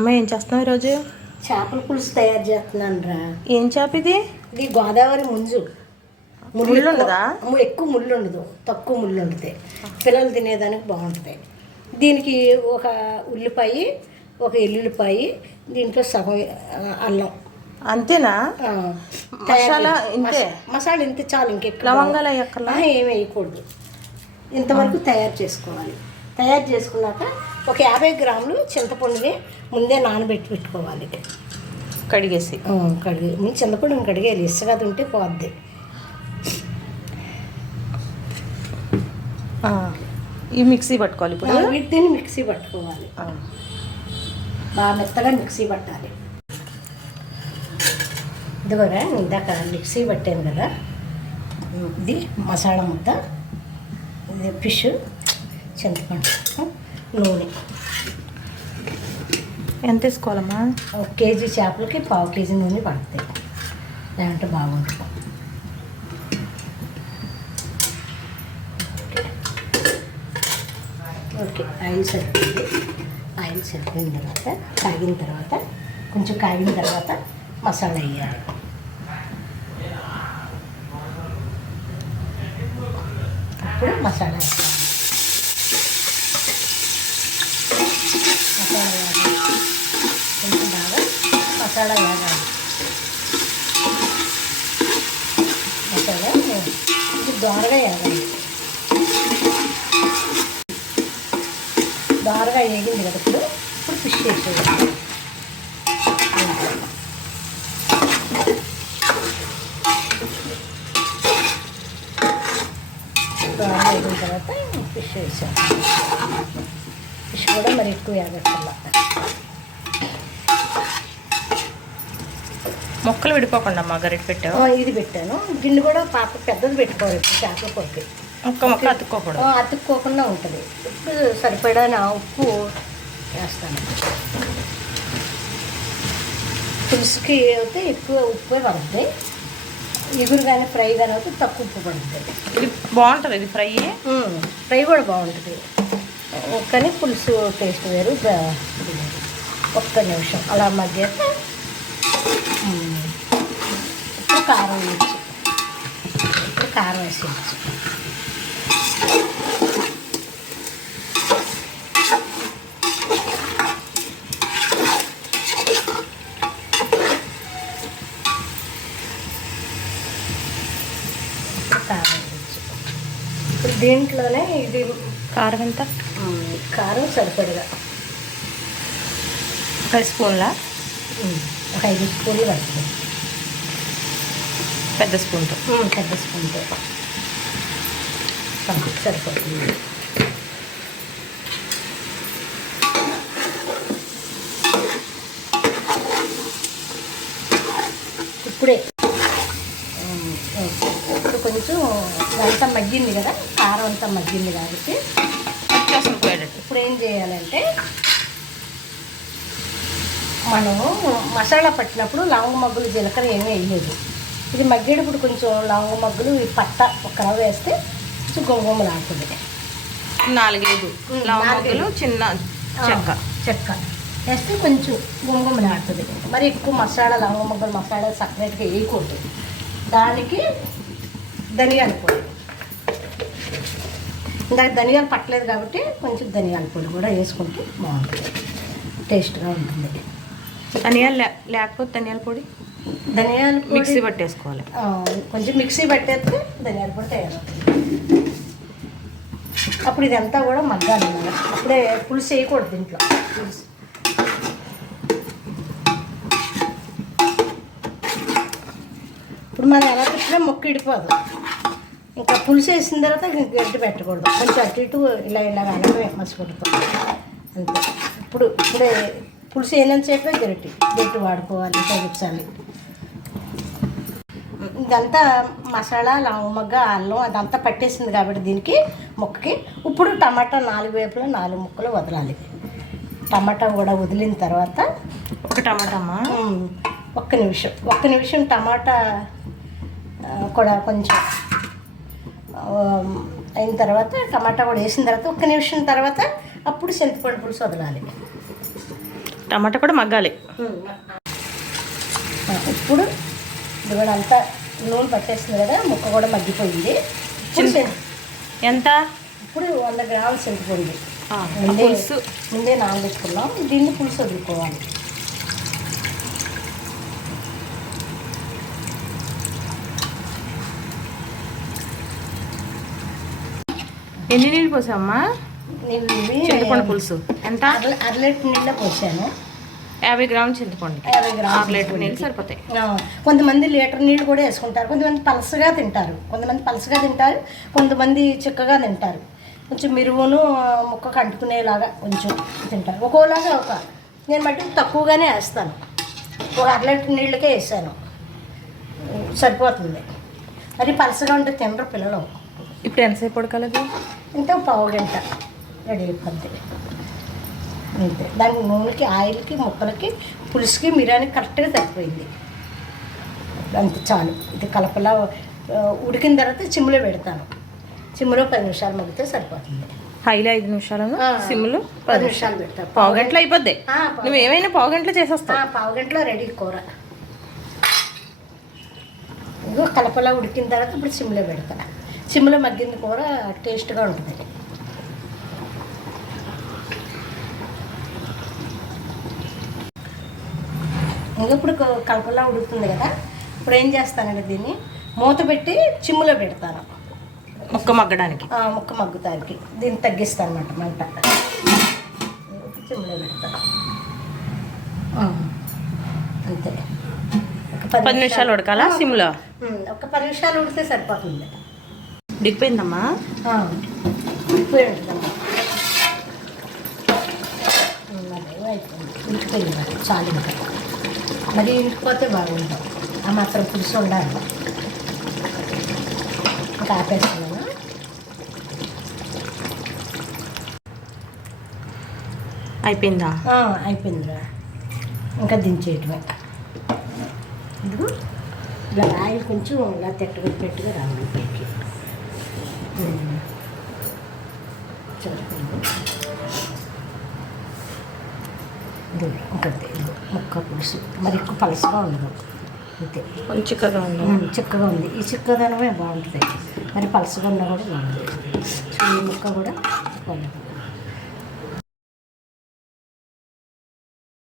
అమ్మ ఏం చేస్తున్నావు ఈరోజు? చేపల పులుసు తయారు చేస్తున్నాను రా. ఏం చేప ఇది? ఇది గోదావరి ముంజు. ముళ్ళు ఉండదా? ఎక్కువ ముళ్ళు ఉండదు, తక్కువ ముళ్ళు ఉంటుంది. పిల్లలు తినేదానికి బాగుంటుంది. దీనికి ఒక ఉల్లిపాయ, ఒక ఎల్లుల్లిపాయ, దీంట్లో సగం అల్లం. అంతేనా? మసాలా ఇంతే? మసాలా ఇంతే చాలు. ఇంకెక్కువ లవంగాలు ఎక్కలా ఏమి వేయకూడదు. ఇంతవరకు తయారు చేసుకోవాలి. తయారు చేసుకున్నాక ఒక 50 గ్రాములు చింతపండుని ముందే నానబెట్టి పెట్టుకోవాలి. కడిగేసి ముందు చింతపండుని కడిగేయాలి, ఇసుగా ఉంటే పోద్ది. ఈ మిక్సీ పట్టుకోవాలి. ఇప్పుడు వీటిని మిక్సీ పట్టుకోవాలి. బాగా మెత్తగా మిక్సీ పట్టాలి. ఇదిగోరా, ఇందాక మిక్సీ పట్టాను కదా, ఇది మసాలా ముద్ద, ఇది ఫిష్, చింతపండు, నూనె. ఎంత వేసుకోవాలమ్మా? 1 కేజీ చేపలకి 1/2 కేజీ నూనె పడుతుంది, లేదంటే బాగుంటుంది. ఓకే, ఆయిల్ సరిపోయింది. ఆయిల్ సరిపోయిన తర్వాత కొంచెం కాగిన తర్వాత మసాలా వేయాలి. ఇప్పుడు మసాలా వేయాలి. కొంచెం బాగా మసాలా వేయాలి. మసాలా ఇది దోరగా వేయాలి. దోరగా వేగింది కదా, ఇప్పుడు ఫిష్ వేసేయాలి. దోరగా వేగిన తర్వాత ఫిష్ వేసాం. ఫిష్ కూడా మరి ఎక్కువ వేగట్టాల. మొక్కలు విడిపోకుండా అమ్మ గరిటె పెట్టావు? ఇది పెట్టాను. గిన్నె కూడా పెద్దది పెట్టుకోవాలి. ఇప్పుడు చేపల కొరికి మొక్క అతుక్కోకూడదు, అతుక్కోకుండా ఉంటుంది. ఇప్పుడు సరిపడా ఉప్పు వేస్తాను. పులుసుకి అయితే ఎక్కువ ఉప్పే పడుతుంది. ఎగురు కానీ ఫ్రై కానీ అయితే తక్కువ ఉప్పు పడుతుంది. ఇది బాగుంటుంది. ఇది ఫ్రై కూడా బాగుంటుంది, కానీ పులుసు టేస్ట్ వేరు. ఒక్క నిమిషం అలా మధ్యాక ఇప్పుడు కారం వేయచ్చు. ఇప్పుడు కారం వేసేయచ్చు. కారం వేయచ్చు. ఇప్పుడు దీంట్లోనే ఇది కారం ఎంత? కారం సరిపడగా 5 స్పూన్లా? ఒక 5 స్పూన్లు పడుతుంది. పెద్ద స్పూన్తో సరిపడుతుంది. ఇప్పుడే ఇప్పుడు కొంచెం అంతా మగ్గింది కదా, కారం అంతా మగ్గింది కాబట్టి ఇప్పుడు ఏం చేయాలంటే, మనం మసాలా పట్టినప్పుడు లవంగ మగ్గులు, జీలకర్ర ఏమీ వేయలేదు. ఇది మగ్గేటప్పుడు కొంచెం లవంగ మగ్గులు, ఈ పట్ట ఒక రవ్వ వేస్తే కొంచెం గుమగుమలాడుతుంది. 4-5 లవంగాలు, చిన్న చెక్క వేస్తే కొంచెం గుమగుమలాడుతుంది. మరి ఎక్కువ మసాలా, లవంగ మగ్గులు మసాలా సపరేట్గా వేయకూడదు. దానికి ధనియాల పొడి, ఇందాక ధనియాలు పట్టలేదు కాబట్టి కొంచెం ధనియాల పొడి కూడా వేసుకుంటే బాగుంటుంది, టేస్ట్గా ఉంటుంది. ధనియాలు లేకపోతే ధనియాల పొడి మిక్సీ పట్టేసుకోవాలి. కొంచెం మిక్సీ పట్టేస్తే ధనియాల పొడి తయారవుతుంది. అప్పుడు ఇదంతా కూడా మగ్గాలి. అప్పుడే పులుసు వేయకూడదు దీంట్లో. పులుసు ఇప్పుడు మనం ఎలా పెట్టినా మొక్క ఇడిపోదు. ఇంకా పులుసు వేసిన తర్వాత గడ్డి పెట్టకూడదు. కొంచెం అటు ఇటు ఇలా అనడమే మసిపడుతుంది అంతే. ఇప్పుడే పులుసు వేయనంతసేపే గట్టి వాడుకోవాలి, తగ్గించాలి. ఇదంతా మసాలా, లవంగ, అల్లం అదంతా పట్టేసింది కాబట్టి దీనికి ముక్కకి ఇప్పుడు టమాటా 4 వైపులా 4 ముక్కలు వదలాలి. టమాటా కూడా వదిలిన తర్వాత ఒక టమాటా ఒక్క నిమిషం టమాటా కూడా కొంచెం అయిన తర్వాత, టమాటా కూడా వేసిన తర్వాత 1 నిమిషం తర్వాత అప్పుడు చింతపండు పులుసు వదలాలి. టమాటా కూడా మగ్గాలి. ఇప్పుడు ఇది కూడా అంతా నూనె పట్టేస్తుంది కదా, ముక్క కూడా మగ్గిపోయింది. ఎంత? ఇప్పుడు 100 గ్రాముల చింతపండు పులుసు ముందే నానబెట్టుకున్నాం. దీన్ని పులుసు వదులుకోవాలి. ఎన్ని నీళ్ళు పోసామ్మా? చింతపండు పులుసు ఎంత? 1/2 లీటర్ నీళ్ళ పోసాను. 50 గ్రాముల చింతపండు 50 గ్రాముల 1 లీటర్ నీళ్ళు సరిపోతాయి. కొంతమంది లీటర్ నీళ్ళు కూడా వేసుకుంటారు. కొంతమంది పలసగా తింటారు, కొంతమంది చిక్కగా తింటారు. కొంచెం మిరువును ముక్కకు అంటుకునేలాగా కొంచెం తింటారు. ఒక్కోలాగా నేను మట్టి తక్కువగానే వేస్తాను. 1/2 లీటర్ నీళ్ళకే వేసాను, సరిపోతుంది. మరి పలసగా ఉంటే తినరు పిల్లలు. ఇప్పుడు ఎంతసేపు ఉడకాలది? ఇంకా 1/2 గంట రెడీ అయిపోద్ది అంతే. దానికి నూనెకి, ఆయిల్కి, ముక్కలకి, పులుసుకి, మిరియానికి కరెక్ట్గా సరిపోయింది. అంత చాలు. ఇది కలపలా ఉడికిన తర్వాత సిమ్లో పెడతాను. సిమ్లో 10 నిమిషాలు మగ్గితే సరిపోతుంది. హైలో 5 నిమిషాలు, సిమ్లో 10 నిమిషాలు పెడతాను. 1/2 గంటలో అయిపోద్ది. నువ్వు ఏమైనా 1/2 గంటలో చేసేస్తావు. 1/2 గంటలో రెడీ కూర. ఇదిగో కలపలా ఉడికిన తర్వాత ఇప్పుడు సిమ్లో పెడతా. సిమ్లో మగ్గింది కూర టేస్ట్గా ఉంటుంది. ఇంకా ఇప్పుడు కలపలా ఉడుకుతుంది కదా, ఇప్పుడు ఏం చేస్తానండి, దీన్ని మూత పెట్టి చిమ్ములో పెడతాను. ముక్క మగ్గడానికి, ముక్క మగ్గుతానికి దీన్ని తగ్గిస్తాను అన్నమాట మంట. చిమ్ములో పెడతాను అంతే. 10 నిమిషాలు ఉడకాలా సిమ్లో? ఒక 10 నిమిషాలు ఉడితే సరిపోతుంది. దిగిపోయిందమ్మా? ఉడికిపోయి ఉంటుందమ్మా. అయిపోయింది, ఉడికిపోయింది. మరి చాలు. ఇంకా మరి ఇంటిపోతే బాగుంటాం. ఆ మాత్రం పులుసు ఉండాలి. ఇంకా ఆపేస్తున్నాను. అయిపోయిందా? అయిపోయిందిరా. ఇంకా దించేయటమే. ఇదిగో ఇలా ఆయిల్ కొంచెం ఇలా పెట్టుగా రావాలి పైకి. ఇంకంతే. ముక్క పులుసు మరి ఎక్కువ పలసగా ఉండదు, అంతే. కొంచెం చిక్కగా ఉంది. చిక్కగా ఉంది. ఈ చిక్కదనమే బాగుంటుంది. మరి పలసగా ఉన్నా కూడా బాగుంటుంది. ఈ ముక్క కూడా బాగుంటుంది.